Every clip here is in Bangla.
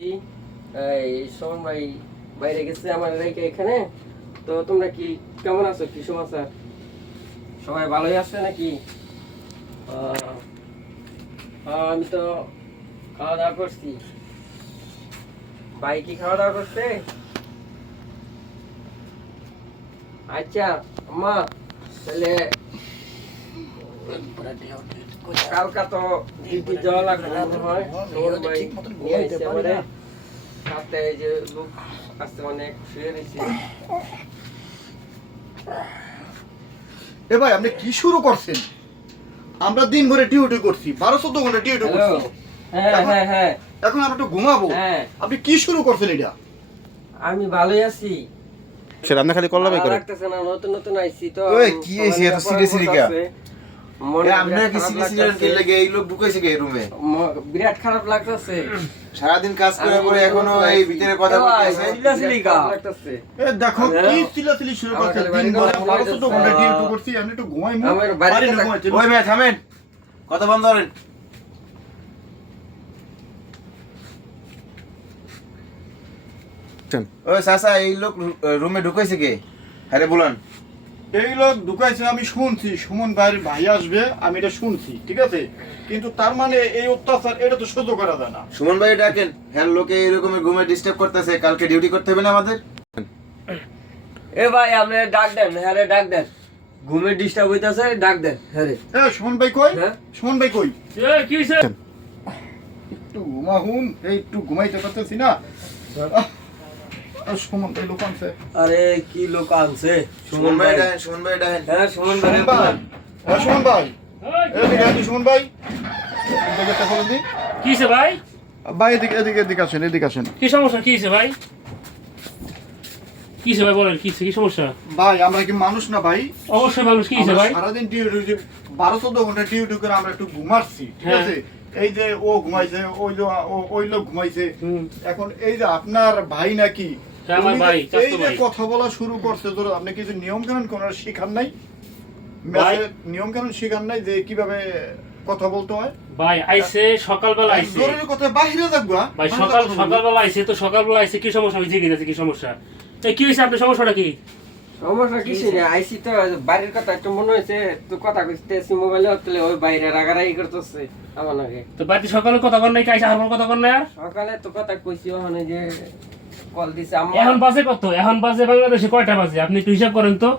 এই শোন ভাই, বাইরে গেছে আমার রেখে এখানে। তো তোমরা কি কেমন আছো, কি সমাচার? সবাই ভালোই আছে নাকি? আমি তো খাওয়া দাওয়া করছি। ভাই কি খাওয়া দাওয়া করছে? আচ্ছা আম্মা, তাহলে কালকা তো ডিউটি যাওয়া লাগবে মনে হয়। তোর ভাই নিয়ে আসছে আমারে সাথে, এই যে লোক আসতে অনেক শুয়ে রয়েছে। এ ভাই আপনি কি শুরু করছেন? আমরা দিন ভরে ডিউটি করছি, 12-14 ঘন্টা ডিউটি করছি। হ্যাঁ হ্যাঁ হ্যাঁ, এখন আমরা একটু ঘুমাবো। হ্যাঁ আপনি কি শুরু করছেন এটা? আমি ভালোই আছি। সেটা আপনি খালি কল্লা বাই ভালো করেন। লাগতেছে না, নতুন নতুন আইছি তো। ওই কি হইছে এত সিরিয়াস কে? মনে আমরা কি সিরিয়াস কে লাগে এই লোক ঢুকাইছে কে রুমে? বিরাট খারাপ লাগতেছে। সারা দিন কাজ করে পরে এখনো এই ভিতরে কথা বলতেছে। লাগতেছে। এ দেখো কি চিল্লাচিল্লি শুরু করছেন। দিন ভরে 12-14 ঘন্টা ডিউটি করছি, আমি একটু ঘুমাইমু। আমার বাড়িতে বাড়ি না ঘুমাইতে। ওই মেয়ে থামেন, কথা বন্ধ করেন। ওই চাচা এই লোক রুমে ঢুকাইছে কে? আরে বলেন। এই লোক ঢুকাইছে আমি শুনছি, সুমন ভাইয়ের ভাই আসবে, আমি এটা শুনছি, ঠিক আছে? কিন্তু তার মানে এই অত্যাচার এটা তো সহ্য করা যায় না। সুমন ভাই ডাকেন। হ্যাঁ, লোকে এরকম ঘুমে ডিস্টার্ব করতেছে, কালকে ডিউটি করতে হবে না আমাদের? এ ভাই আপনি ডাক দেন, হ্যাঁ রে ডাক দেন। ঘুমে ডিস্টার্ব হইতাছে, ডাক দেন। হ্যাঁ রে। এ সুমন ভাই কই? হ্যাঁ? সুমন ভাই কই? কি হইছে? একটু ঘুমাহুন, এই একটু ঘুমাইতে পারতেছি না। সুমন ভাই লোক আনছে। আরে কি লোক আনছে? সুমন ভাই ডাকেন, সুমন ভাই ডাকেন। হ্যাঁ সুমন ভাই। সুমন ভাই, সুমন ভাই, এদিকে আসুন সুমন ভাই। এদিকে একটা ফোন দিন। কি হইছে ভাই? ভাই এদিকে আসেন, এদিকে আসেন। কি সমস্যা? কি হইছে ভাই? কি হইছে ভাই বলেন, কি হইছে? কি সমস্যা? ভাই আমরা কি মানুষ না ভাই? অবশ্যই মানুষ। কি হইছে ভাই? সারাদিন ডিউটি 12-14 ঘন্টা ডিউটি করে আমরা একটু ঘুমাচ্ছি, ঠিক হ্যাঁ। আছে? এই যে ও ঘুমাইছে, ওই লোক ঘুমাইছে। এখন এই যে আপনার ভাই নাকি হ্যাঁ, আমার উনি যে ভাই, চাচতো এই যে ভাই। কথা বলা শুরু করছে, ধরো আপনি কিছু নিয়ম কানুন কোন শিখান নাই? ভাই। নিয়ম কানুন শিখান নাই যে কিভাবে কথা বলতে হয়? ভাই আইছে সকালবেলা আইছে। জরুরি কথা বাইরে যাবো। ভাই সকালবেলা আইছে, তো সকালবেলা আইছে। কি সমস্যা হইছে? কি আছে? কি সমস্যা? এই কি হইছে? আপনার সমস্যাটা কি? সমস্যা কিছু নেই, আইসি তো বাড়ির কথা একটু মনে হয়েছে, তো কথা কইতেছি মোবাইলে, হতলে ওই বাইরে রাগারাগি করতেছে আমার নাকি। তো বাড়িতে সকালে কথা কর নাই, কাইছে হারবার কথা কর নাই আর? সকালে তো কথা কইছি, ওখানে যে কল দিছে আম্মা। এখন বাজে কত? এখন বাজে বাংলাদেশে কয়টা বাজে? আপনি একটু হিসাব করেন তো।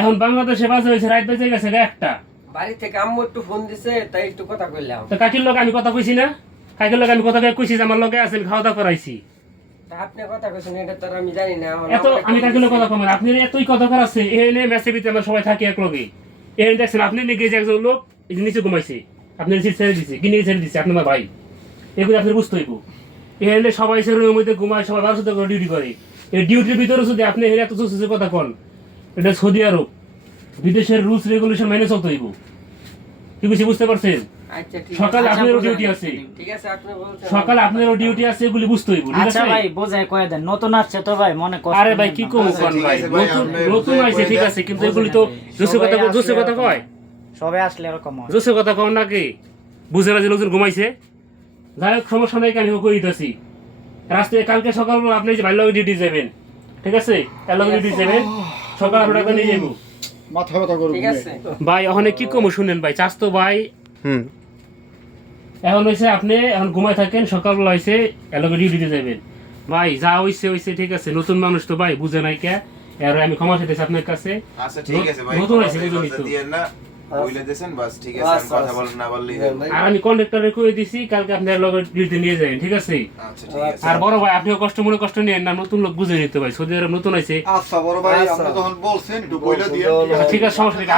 এখন বাংলাদেশে বাজে হইছে রাত বেজে গেছে 1টা। বাড়ি থেকে আম্মু একটু ফোন দিছে, তাই একটু কথা কইলাম। তো কাকির লোক আমি কথা কইছি না? কাকির লোক আমি কথা কইছি যে আমার লগে আছেন, খাওয়া দাওয়া করাইছি। তা আপনি কথা কইছেন এটা তো আর আমি জানি না। এখন এত আমি কাকির লোক কথা কম না। আপনি এতই কথা করাচ্ছে। এখানে মেসে ভিতরে আমরা সবাই থাকি এক লগে। এখানে দেখছেন আপনি নিয়ে গিয়ে একজন লোক এই যে নিচে ঘুমাইছে, আপনি সিট ছেড়ে দিছে, কিনে ছেড়ে দিছে আপনার ভাই। এগুলো আপনি বুঝতে হইব। এখানে সবাই সে রুমের মধ্যে ঘুমায়, সবাই 12 করে ডিউটি করে। এই ডিউটির ভিতরে যদি আপনি এখানে এত সুসুসে কথা কন, এটা সৌদি আরব, বিদেশের রুলস রেগুলেশন মেনে চলতে হইব। কি বুঝি বুঝতে পারছেন? আচ্ছা ঠিক আছে। সকালে আপনারও ডিউটি আছে, ঠিক আছে আপনি বলছেন। সকালে আপনারও ডিউটি আছে, এগুলি বুঝতে হইব। ঠিক আচ্ছা আছে ভাই বোঝায় কয়ে দেন, নতুন আসছে তো ভাই, মনে কষ্ট আরে ভাই নেন কি না। কম আচ্ছা, কোন ঠিক ভাই, আছে ভাই, নতুন আপনি নতুন বুঝে আইছে, ঠিক দেন। আছে, কিন্তু বুঝে এগুলি নেন তো ভাই। জোসে কথা সবাই জোসে আসলে কথা এরকম কয়, সবে আসলে এরকম হয়। জোসে কথা কন নাকি? বুঝে না যে লোকজন ঘুমাইছে। যাই হোক সমস্যা নাই, আমি কই দিতেছি। রাস্তায় কালকে সকালবেলা আপনি যে ভাই লগে ডিউটি যাবেন, ঠিক আছে? এর লগে ডিউটি যাবেন, সকাল আপনার টাকা নিয়ে যাবো। মাথা ব্যথা করবে। ঠিক আছে। ভাই ওখানে কি কম শুনেন ভাই, চাস্তো ভাই এখন হয়েছে আপনি এখন ঘুমাই থাকেন, সকালবেলা হয়েছে এলাকা ডিউটিতে যাবেন। ভাই যা হইছে হইছে, ঠিক আছে? নতুন মানুষ তো ভাই, বুঝে নাই কে, আর আমি ক্ষমা চাইতেছি আপনার কাছে। আচ্ছা ঠিক আছে ভাই, নতুন আইছে বুঝুনি তো। দিয়েন না, বইলে দেন বাস, ঠিক আছে? আর কথা বলেন না বললেই হবে। আর আমি কন্ডাক্টরে কই দিছি কালকে আপনার লগে ডিউটি নিয়ে যাবেন, ঠিক আছে? আচ্ছা ঠিক আছে। আর বড় ভাই আপনিও কষ্ট মনে কষ্ট নিয়েন না, নতুন লোক বুঝে নিতে ভাই, সৌদি আরব নতুন আইছে। আচ্ছা বড় ভাই, আপনি যখন বলছেন একটু বইলা দিয়ে। আচ্ছা, ঠিক আছে, সমস্যা নেই।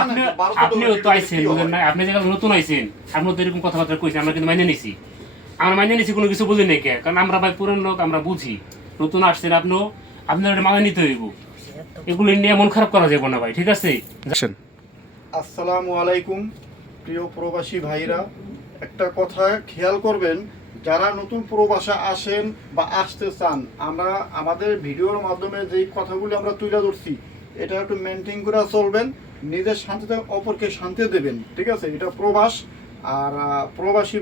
আপনিও তো আইছেন, বুঝেন না? আপনি যে নতুন আইছেন, আপনি তো এরকম কথাবার্তা কইছেন, আমরা কিন্তু মাইনে নিছি। আমরা মাইনে নিছি, কোনো কিছু বুঝি নাই কে, কারণ আমরা ভাই পুরান লোক, আমরা বুঝি। নতুন আসছেন আপনিও, আপনার মাইনে নিতে হইব। এগুলো নিয়ে মন খারাপ করা যাবে না ভাই, ঠিক আছে? আসসালামু আলাইকুম প্রিয় প্রবাসী ভাইরা, একটা কথা খেয়াল করবেন, যারা নতুন প্রবাসে আসেন বা আসতে চান, আমরা আমাদের ভিডিওর মাধ্যমে যেই কথাগুলো আমরা তুলে ধরছি, এটা একটু মেনটেন করে চলবেন। নিজের শান্তিতে অপরকে শান্তি দেবেন, ঠিক আছে? এটা প্রবাস। আর প্রবাসী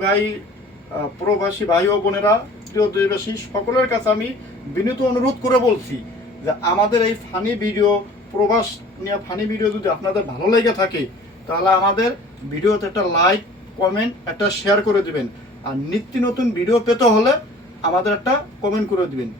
ভাই ও বোনেরা, প্রিয় দেশবাসী সকলের কাছে আমি বিনীত অনুরোধ করে বলছি যে আমাদের এই ফানি ভিডিও, প্রবাস নিয়ে ফানি ভিডিও যদি আপনাদের ভালো লেগে থাকে তাহলে আমাদের ভিডিওতে একটা লাইক, কমেন্ট, একটা শেয়ার করে দিবেন। আর নিত্য নতুন ভিডিও পেতে হলে আমাদের একটা কমেন্ট করে দিবেন।